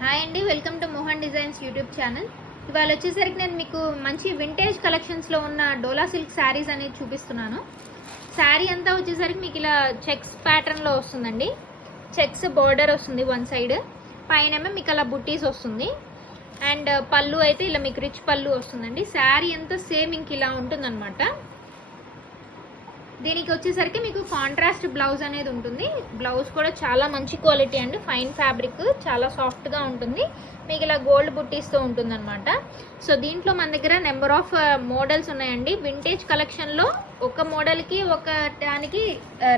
Hi అండి, welcome to Mohan designs YouTube channel. ఇవాళ వచ్చేసరికి నేను మీకు మంచి వింటేజ్ కలెక్షన్స్లో ఉన్న డోలా సిల్క్ శారీస్ అనేది చూపిస్తున్నాను. శారీ అంతా వచ్చేసరికి మీకు ఇలా చెక్స్ ప్యాటర్న్లో వస్తుందండి. చెక్స్ బార్డర్ వస్తుంది వన్ సైడ్, పైన మీకు అలా బుట్టీస్ వస్తుంది. అండ్ పళ్ళు అయితే ఇలా మీకు రిచ్ పళ్ళు వస్తుందండి. శారీ అంతా సేమ్ ఇంక ఇలా ఉంటుందన్నమాట. దీనికి వచ్చేసరికి మీకు కాంట్రాస్ట్ బ్లౌజ్ అనేది ఉంటుంది. బ్లౌజ్ కూడా చాలా మంచి క్వాలిటీ అండి, ఫైన్ ఫ్యాబ్రిక్, చాలా సాఫ్ట్గా ఉంటుంది. మీకు ఇలా గోల్డ్ బుట్టీస్తో ఉంటుంది అనమాట. సో దీంట్లో మన దగ్గర నెంబర్ ఆఫ్ మోడల్స్ ఉన్నాయండి. వింటేజ్ కలెక్షన్లో ఒక మోడల్కి ఒక దానికి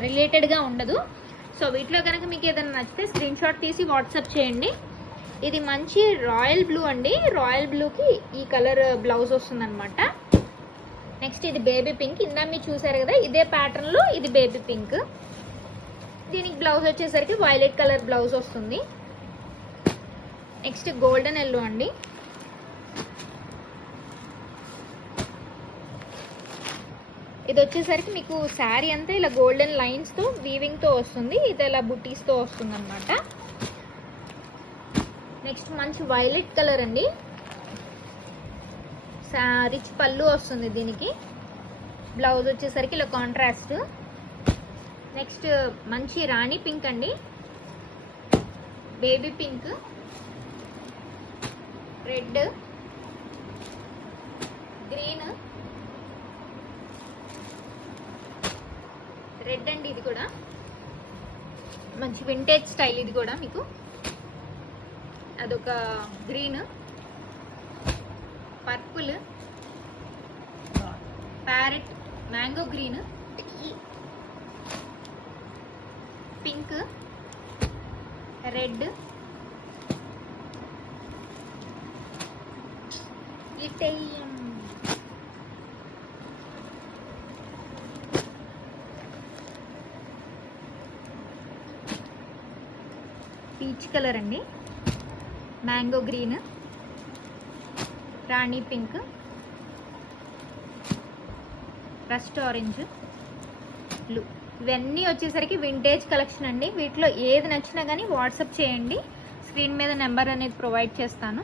రిలేటెడ్గా ఉండదు. సో వీటిలో కనుక మీకు ఏదైనా నచ్చితే స్క్రీన్ షాట్ తీసి వాట్సాప్ చేయండి. ఇది మంచి రాయల్ బ్లూ అండి. రాయల్ బ్లూకి ఈ కలర్ బ్లౌజ్ వస్తుంది అనమాట. నెక్స్ట్ ఇది బేబీ పింక్, ఇందా మీరు చూసారు కదా, ఇదే ప్యాటర్న్లో ఇది బేబీ పింక్. దీనికి బ్లౌజ్ వచ్చేసరికి వైలెట్ కలర్ బ్లౌజ్ వస్తుంది. నెక్స్ట్ గోల్డెన్ ఎల్లో అండి. ఇది వచ్చేసరికి మీకు శారీ అంతా ఇలా గోల్డెన్ లైన్స్తో వీవింగ్తో వస్తుంది. ఇది ఇలా బుట్టీస్తో వస్తుంది అనమాట. నెక్స్ట్ మంచి వైలెట్ కలర్ అండి. రిచ్ పళ్ళు వస్తుంది దీనికి. బ్లౌజ్ వచ్చేసరికి ఇలా కాంట్రాస్ట్. నెక్స్ట్ మంచి రాణి పింక్ అండి, baby pink, red, green, red అండి. ఇది కూడా మంచి వింటేజ్ స్టైల్. ఇది కూడా మీకు అదొక green, purple, parrot, mango green, pink, red, Italian, peach colour అండి, మ్యాంగో గ్రీన్, రాణి పింక్, రస్ట్ ఆరెంజ్, బ్లూ. ఇవన్నీ వచ్చేసరికి వింటేజ్ కలెక్షన్ అండి. వీటిలో ఏది నచ్చినా కానీ వాట్సాప్ చేయండి. స్క్రీన్ మీద నెంబర్ అనేది ప్రొవైడ్ చేస్తాను.